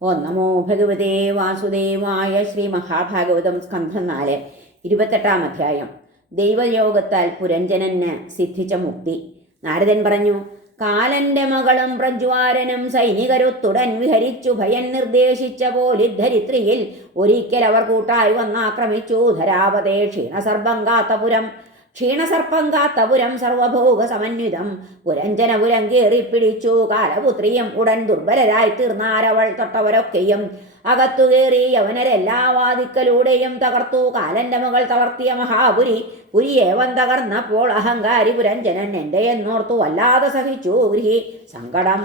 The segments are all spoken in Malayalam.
ഓ നമോ ഭഗവതേ വാസുദേവായ ശ്രീ മഹാഭാഗവതം സ്കന്ധം നാല് ഇരുപത്തെട്ടാം അധ്യായം. ദൈവയോഗത്താൽ പുരഞ്ജനന് സിദ്ധിച്ച മുക്തി. നാരദൻ പറഞ്ഞു കാലന്റെ മകളും പ്രജ്വാരനും സൈനികരൊത്തുടൻ വിഹരിച്ചു ഭയൻ നിർദ്ദേശിച്ച പോലിദ്ധരിത്രിയിൽ ഒരിക്കൽ അവർ കൂട്ടായി വന്നാക്രമിച്ചു. ധരാപതേ ക്ഷീണസർപ്പം കാത്തപുരം തപുരം സർവഭോഗ സമന്വിതം പുരഞ്ജനപുരം കയറിപ്പിടിച്ചു കാലപുത്രിയും ഉടൻ ദുർബലരായി തീർന്നാരവൾ തൊട്ടവരൊക്കെയും. അകത്തു കയറി യവനരെല്ലാ വാതിക്കലൂടെയും തകർത്തു. കാലന്റെ മകൾ തളർത്തിയ മഹാപുരി പുരിയേവൻ തകർന്നപ്പോൾ അഹങ്കാരി പുരഞ്ജനൻ എന്റെ എന്നോർത്തു വല്ലാതെ സഹിച്ചു. ഗൃഹി സങ്കടം.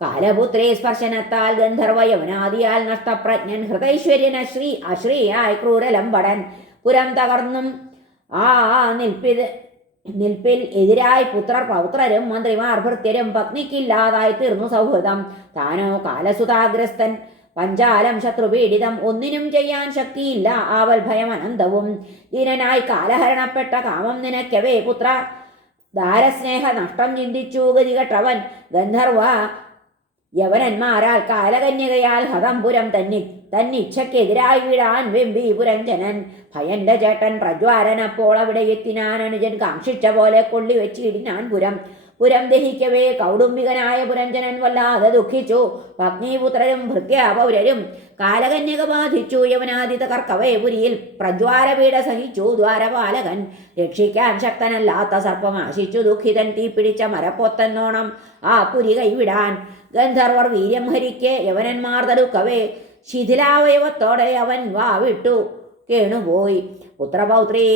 കാലപുത്രേ സ്പർശനത്താൽ ഗന്ധർവ യവനാദിയാൽ നഷ്ടപ്രജ്ഞൻ ഹൃദൈശ്വര്യൻ അശ്രീ അശ്രീയായി ക്രൂരലമ്പടൻ പുരം തകർന്നും ആ നിൽപ്പിത് നിൽപ്പിൽ എതിരായി പുത്രർ പൗത്രരും മന്ത്രിമാർ ഭൃത്യരും പത്നിക്കില്ലാതായി തീർന്നു സൗഹൃദം. താനോ കാലസുതാഗ്രസ്തൻ. പഞ്ചാലം ശത്രുപീഡിതം. ഒന്നിനും ചെയ്യാൻ ശക്തിയില്ല. ആവൽ ഭയം അനന്തവും. ദീനനായി കാലഹരണപ്പെട്ട കാമം നിനക്കവേ പുത്ര. ദാരസ്നേഹ നഷ്ടം ചിന്തിച്ചു ഗതികെട്ടവൻ. ഗന്ധർവ യവനന്മാരാൽ കാലകന്യകയാൽ ഹതംപുരം തന്നി തന്നിച്ഛയ്ക്കെതിരായി വിടാൻ വെമ്പി പുരഞ്ജനൻ ഭയന്റെ ചേട്ടൻ പ്രജ്വാരനപ്പോൾ അവിടെ എത്തിനാൻ അനുജൻ കാക്ഷിച്ച പോലെ കൊള്ളി വെച്ചിടിനാൻ പുരം. പുരം ദഹിക്കവേ കൗടുംബികനായ പുരഞ്ജനൻ വല്ലാതെ ദുഃഖിച്ചു. പത്നീപുത്രരും ഭൃത്യാപൗരരും കാലകന്യക ബാധിച്ചു. യവനാദിത കർക്കവേ പുരിയിൽ പ്രജ്വാരപീഠ സഹിച്ചു. ദ്വാരപാലകൻ രക്ഷിക്കാൻ ശക്തനല്ലാത്ത സർപ്പം ആശിച്ചു. ദുഃഖിതൻ തീപിടിച്ച മരപ്പൊത്തെന്നോണം ആ പുരി കൈവിടാൻ ഗന്ധർവർ വീര്യം ഹരിക്കെ യവനന്മാർ തടുക്കവേ. ശിഥിലാവയവത്തോടെ അവൻ വാവിട്ടു കേണുപോയി. പുത്രപൗത്രേ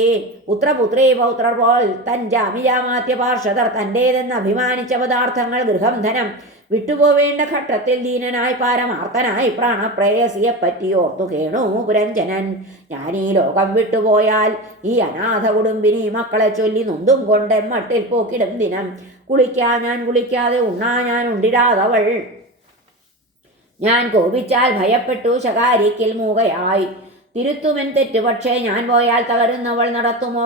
പുത്രപുത്രേ പൗത്രർ പോൽ തൻ ജാമിജാമാത്യ പാർഷദർ തന്റേതെന്ന് അഭിമാനിച്ച പദാർത്ഥങ്ങൾ ഗൃഹം ധനം വിട്ടുപോവേണ്ട ഘട്ടത്തിൽ ദീനനായി പാരമാർത്തനായി പ്രാണപ്രേയസിയെ പറ്റി ഓർത്തു കേണു പുരഞ്ജനൻ. ഞാൻ ഈ ലോകം വിട്ടുപോയാൽ ഈ അനാഥ കുടുംബിനി മക്കളെ ചൊല്ലി നൊന്തും കൊണ്ട് മട്ടിൽ പോക്കിടും ദിനം. കുളിക്കാ ഞാൻ കുളിക്കാതെ ഉണ്ണാ ഞാൻ ഉണ്ടിടാതവൾ. ഞാൻ കോപിച്ചാൽ ഭയപ്പെട്ടു ശകാരിക്കിൽ മൂകയായി. തിരുത്തുമെൻ തെറ്റ് പക്ഷേ ഞാൻ പോയാൽ തളരുന്നവൾ നടത്തുമോ?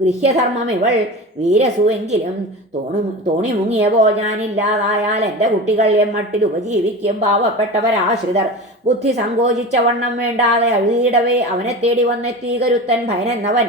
ഗൃഹ്യധർമ്മം ഇവൾ വീരസുവെങ്കിലും തോണി തോണി മുങ്ങിയ മുങ്ങിയപ്പോൾ ഞാനില്ലാതായാൽ എന്റെ കുട്ടികൾ എമ്മട്ടിൽ ഉപജീവിക്കും. പാവപ്പെട്ടവരാശ്രിതർ ബുദ്ധി സങ്കോചിച്ച വണ്ണം വേണ്ടാതെ അഴുതിയിടവേ അവനെ തേടി വന്നെത്തി കരുത്തൻ ഭയനെന്നവൻ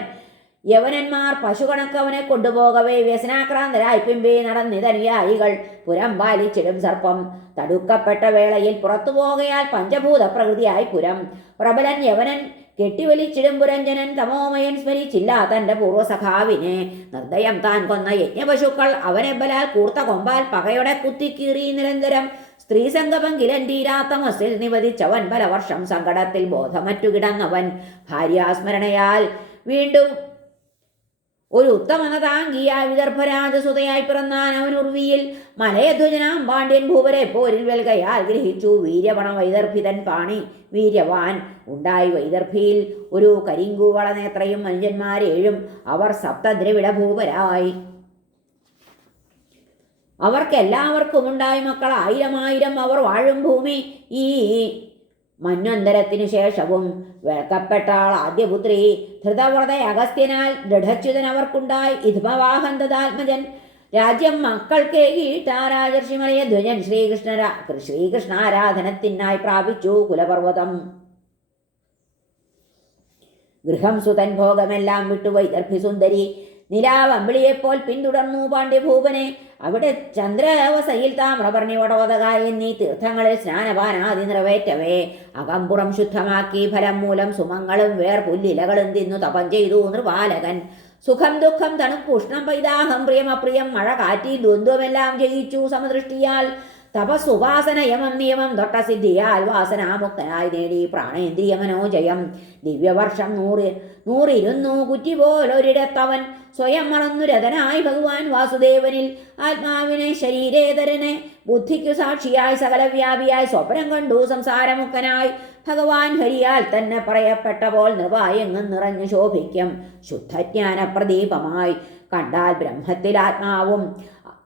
യവനന്മാർ പശുകണക്കവനെ കൊണ്ടുപോകവേ. വ്യസനാക്രാന്തരായി പിമ്പേ നടന്നിതനുയായികൾ പുരം പാലിച്ചിടും സർപ്പം. തടുക്കപ്പെട്ട വേളയിൽ പുറത്തു പോകയാൽ പഞ്ചഭൂത പ്രകൃതിയായി പുരം. പ്രബലൻ യവനൻ കെട്ടിവലിച്ചിടും പുരഞ്ജനൻ തമോമയൻ സ്മരിച്ചില്ല തന്റെ പൂർവസഖാവിനെ. നിർദ്ദയം താൻ കൊന്ന യജ്ഞപശുക്കൾ അവനെ ബലാൽ കൂർത്ത കൊമ്പാൽ പകയുടെ കുത്തിക്കീറി നിരന്തരം. സ്ത്രീ സംഗമങ്കിലൻ തീരാത്ത മസിൽ നിവദിച്ചവൻ പലവർഷം സങ്കടത്തിൽ ബോധമറ്റു കിടന്നവൻ ഭാര്യാസ്മരണയാൽ വീണ്ടും ഒരു ഉത്തമന താങ്കിയായി വിദർഭരാജസുതയായി പിറന്നാൻ അവൻ ഉർവിയിൽ മലയധ്വജനാം പാണ്ഡ്യൻ ഭൂപരെ പോരിൽ വെൽകയാൽ ഗ്രഹിച്ചു. വീര്യവണ വൈദർഭിതൻ പാണി. വീര്യവാൻ ഉണ്ടായി വൈദർഭിയിൽ. ഒരു കരിങ്കൂവള നേത്രയും മനുജന്മാരേഴും അവർ സപ്തദ്രവിഡ ഭൂപരായി അവർക്കെല്ലാവർക്കും ഉണ്ടായി മക്കൾ ആയിരം ആയിരം അവർ വാഴും ഭൂമി. ഈ മന്വന്തരത്തിനു ശേഷവും വിളക്കപ്പെട്ട ആൾ ആദ്യപുത്രി ധൃതവ്രത അഗസ്ത്യനാൽ ദൃഢച്യുതൻ അവർക്കുണ്ടായി. ഇധുമവാഹന്തതാത്മജൻ രാജ്യം മക്കൾക്ക് ഈട്ടാരാജർഷിമലയ ധ്വജൻ ശ്രീകൃഷ്ണ ശ്രീകൃഷ്ണാരാധനത്തിനായി പ്രാപിച്ചു കുലപർവതം. ഗൃഹം സുതൻ ഭോഗമെല്ലാം വിട്ടു വൈദർഭി സുന്ദരി നിലാവമ്പിളിയെപ്പോൾ പിന്തുടർന്നു പാണ്ഡ്യഭൂപനെ. അവിടെ ചന്ദ്രവസയിൽ താമ്രപർണി വടവതക എന്നീ തീർത്ഥങ്ങളിൽ സ്നാനപാനാദി നിറവേറ്റവേ. അകമ്പുറം ശുദ്ധമാക്കി ഫലം മൂലം സുമങ്ങളും വേർ പുല്ലിലകളും തിന്നു തപം ചെയ്തു നൃപാലകൻ. സുഖം ദുഃഖം തണുപ്പ് ഉഷ്ണം പൈതാഹം പ്രിയം അപ്രിയം മഴ കാറ്റി ദ്വന്ദ്വമെല്ലാം ജയിച്ചു സമദൃഷ്ടിയാൽ. തപസ്സുപാസന യമം നിയമം തൊട്ടസിദ്ധിയാൽ വാസനാമുക്തനായി നേടി പ്രാണേന്ദ്രിയ മനോജയം. ദിവ്യവർഷം നൂറ് നൂറിരുന്നു കുറ്റി പോലൊരിടത്തവൻ സ്വയം മറന്നു രഥനായി ഭഗവാൻ വാസുദേവനിൽ. ആത്മാവിനെ ശരീരേതരനെ ബുദ്ധിക്കു സാക്ഷിയായി സകലവ്യാപിയായി സ്വപ്നം കണ്ടു സംസാരമുക്കനായി ഭഗവാൻ ഹരിയാൽ തന്നെ പറയപ്പെട്ടപ്പോൾ നൃപായെങ്ങും നിറഞ്ഞു ശോഭിക്കും. ശുദ്ധജ്ഞാന പ്രദീപമായി കണ്ടാൽ ബ്രഹ്മത്തിൽ ആത്മാവും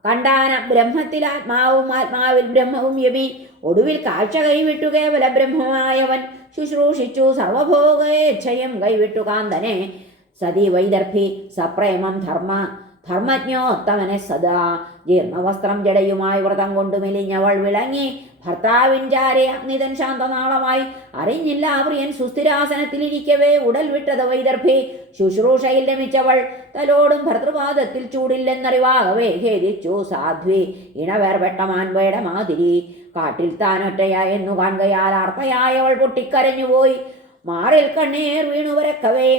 കണ്ടാന ബ്രഹ്മത്തിൽ ആത്മാവും ആത്മാവിൽ ബ്രഹ്മവും യവി. ഒടുവിൽ കാഴ്ച കൈവിട്ടു കേവല ബ്രഹ്മമായവൻ. ശുശ്രൂഷിച്ചു സർവഭോഗേച്ഛയം കൈവിട്ടു കാന്തനെ. സതി വൈദർഭി സപ്രേമം ധർമ്മ. ധർമ്മജ്ഞോത്തമനെ സദാ ജീർണവസ്ത്രം ജടയുമായി വ്രതം കൊണ്ട് മെലിഞ്ഞവൾ വിളങ്ങി ഭർത്താവിൻ ചാരെ അഗ്നിതൻ ശാന്തനാളമായി അറിഞ്ഞില്ല പ്രിയൻ സുസ്ഥിരാസനത്തിലിരിക്കവേ ഉടൽ വിട്ടത് വൈദർഭി. ശുശ്രൂഷയിൽ രമിച്ചവൾ തലോടും ഭർത്തൃപാദത്തിൽ ചൂടില്ലെന്നറിവാകവേ ഖേദിച്ചു. സാധ്വി ഇണവേർപെട്ട മാൻവയുടെ മാതിരി കാട്ടിൽ താനൊറ്റയായെന്നു കാണുകയാൽ അർത്ഥയായവൾ പൊട്ടിക്കരഞ്ഞുപോയി. മാറിൽ കണ്ണീർ വീണുവരക്കവേ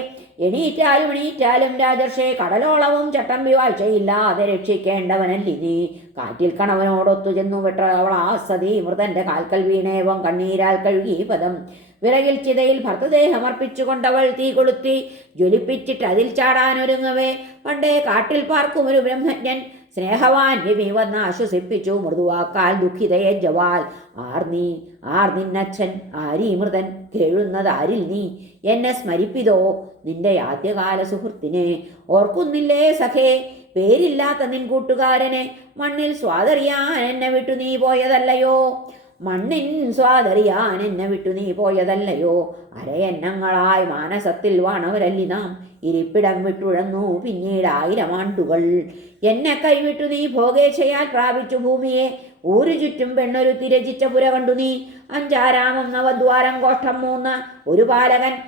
എണീറ്റാലും എണീറ്റാലും രാജർഷേ കടലോളവും ചട്ടമ്പി വാഴ്ചയില്ലാതെ രക്ഷിക്കേണ്ടവനല്ലി നീ. കാറ്റിൽ കണവനോടൊത്തു ചെന്നു വിട്ടവൾ ആ സതി മൃതന്റെ കാൽക്കൽ വീണേവം കണ്ണീരാൽ കഴുകി പദം. വിറകിൽ ചിതയിൽ ഭർത്തദേഹം അർപ്പിച്ചുകൊണ്ടവൾ തീ കൊളുത്തി ജ്വലിപ്പിച്ചിട്ട് അതിൽ ചാടാനൊരുങ്ങവേ. പണ്ടേ കാട്ടിൽ പാർക്കും ഒരു ബ്രഹ്മജ്ഞൻ സ്നേഹവാൻ രവി വന്ന് ആശ്വസിപ്പിച്ചു. മൃദുവാക്കാൽ ദുഃഖിതയെ ജവാൽ. ആർ നീ? ആർ നിന്നച്ഛൻ? ആരീ മൃതൻ? കേഴുന്നത് നീ? എന്നെ സ്മരിപ്പിതോ? നിന്റെ ആദ്യകാല സുഹൃത്തിനെ ഓർക്കുന്നില്ലേ സഖേ? പേരില്ലാത്ത നിൻ കൂട്ടുകാരനെ മണ്ണിൽ സ്വാതറിയാൻ എന്നെ വിട്ടു നീ പോയതല്ലയോ? മണ്ണിൻ സ്വാതറിയാൻ എന്നെ വിട്ടു നീ പോയതല്ലയോ? അരയന്നങ്ങളായി മാനസത്തിൽ വാണവരല്ലി നാം. ഇരിപ്പിടം വിട്ടുഴന്നു പിന്നീട് ആയിരം ആണ്ടുകൾ. എന്നെ കൈവിട്ടു നീ ഭോഗേച്ഛയാൽ പ്രാപിച്ചു ഭൂമിയെ. ഊരു ചുറ്റും പെണ്ണൊരു തിരചിച്ച പുര കണ്ടു നീ. അഞ്ചാരാമം നവദ്വാരം കോഷ്ടം മൂന്ന്. ഒരു പാലകൻ.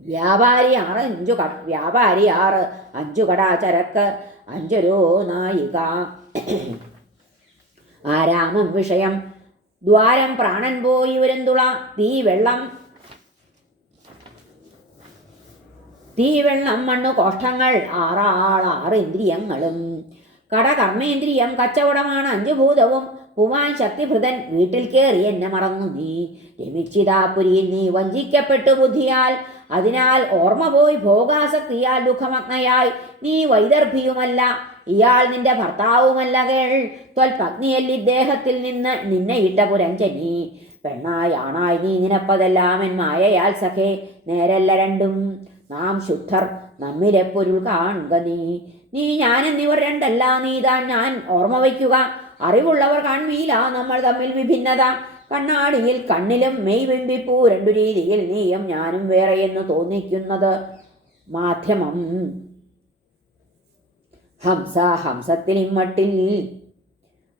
വ്യാപാരി ആറ് അഞ്ചു ക വ്യാപാരി ആറ് അഞ്ചു കടാ ചരക്ക് അഞ്ചൊരു നായിക. ആരാമം വിഷയം. ദ്വാരം പ്രാണൻ പോയി ഒരന്തുള തീ വെള്ളം. തീ വെള്ളം മണ്ണു കോഷ്ടങ്ങൾ ആറാൾ ആറ് ഇന്ദ്രിയങ്ങളും കട കർമ്മേന്ദ്രിയം കച്ചവടമാണ് അഞ്ചു ഭൂതവും പുവാൻ ശക്തിഭൃതൻ വീട്ടിൽ കയറി എന്നെ മറന്നു. നീ രമിച്ചിതാപുരിയിൽ നീ വഞ്ചിക്കപ്പെട്ടു ബുദ്ധിയാൽ. അതിനാൽ ഓർമ്മ പോയി ഭോഗാസക്തിയാൽ ദുഃഖമഗ്നയായി. നീ വൈദർഭിയുമല്ല ഇയാൾ നിന്റെ ഭർത്താവുമല്ല കേൾ. ത്വൽപത്നിയല്ല ഇദ്ദേഹത്തിൽ നിന്ന് നിന്നെ ഇട്ട പുരഞ്ജനി പെണ്ണായി ആണായി നീ നിനപ്പതെല്ലാം എൻ മായയാൽ സഖേ. നേരല്ല രണ്ടും. നാം ശുദ്ധർ നമ്മിലെപ്പൊരു കാണുക നീ. നീ ഞാൻ എന്നിവർ രണ്ടല്ല. നീ താൻ ഞാൻ ഓർമ്മ വയ്ക്കുക. അറിവുള്ളവർ കാൺമീല നമ്മൾ തമ്മിൽ വിഭിന്നത. കണ്ണാടിയിൽ കണ്ണിലും മെയ് ബിംബിപ്പൂ രണ്ടു രീതിയിൽ നീയും ഞാനും വേറെ എന്ന് തോന്നിക്കുന്നത് മാധ്യമം. ഹംസ ഹംസത്തിൽ ഇമ്മട്ടിൽ.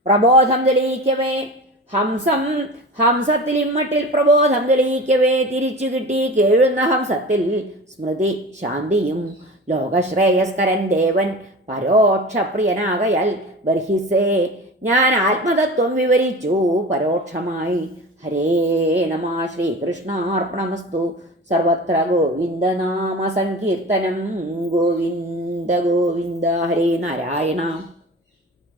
പ്രബോധം തെളിയിക്കവേ ഹംസം ഹംസത്തിൽ ഇമ്മട്ടിൽ പ്രബോധം തെളിയിക്കവേ. തിരിച്ചു കിട്ടി കേഴുന്ന ഹംസത്തിൽ സ്മൃതി ശാന്തിയും ലോകശ്രേയസ്കരൻ ദേവൻ പരോക്ഷപ്രിയനാകയാൽ ബർഹിസേ ഞാൻ ആത്മതത്വം വിവരിച്ചു പരോക്ഷമായി. ഹരേ നമ ശ്രീകൃഷ്ണാർപ്പണമസ്തു. സർവത്ര ഗോവിന്ദനാമ സങ്കീർത്തനം. ഗോവിന്ദ ഗോവിന്ദ. ഹരേ നാരായണ.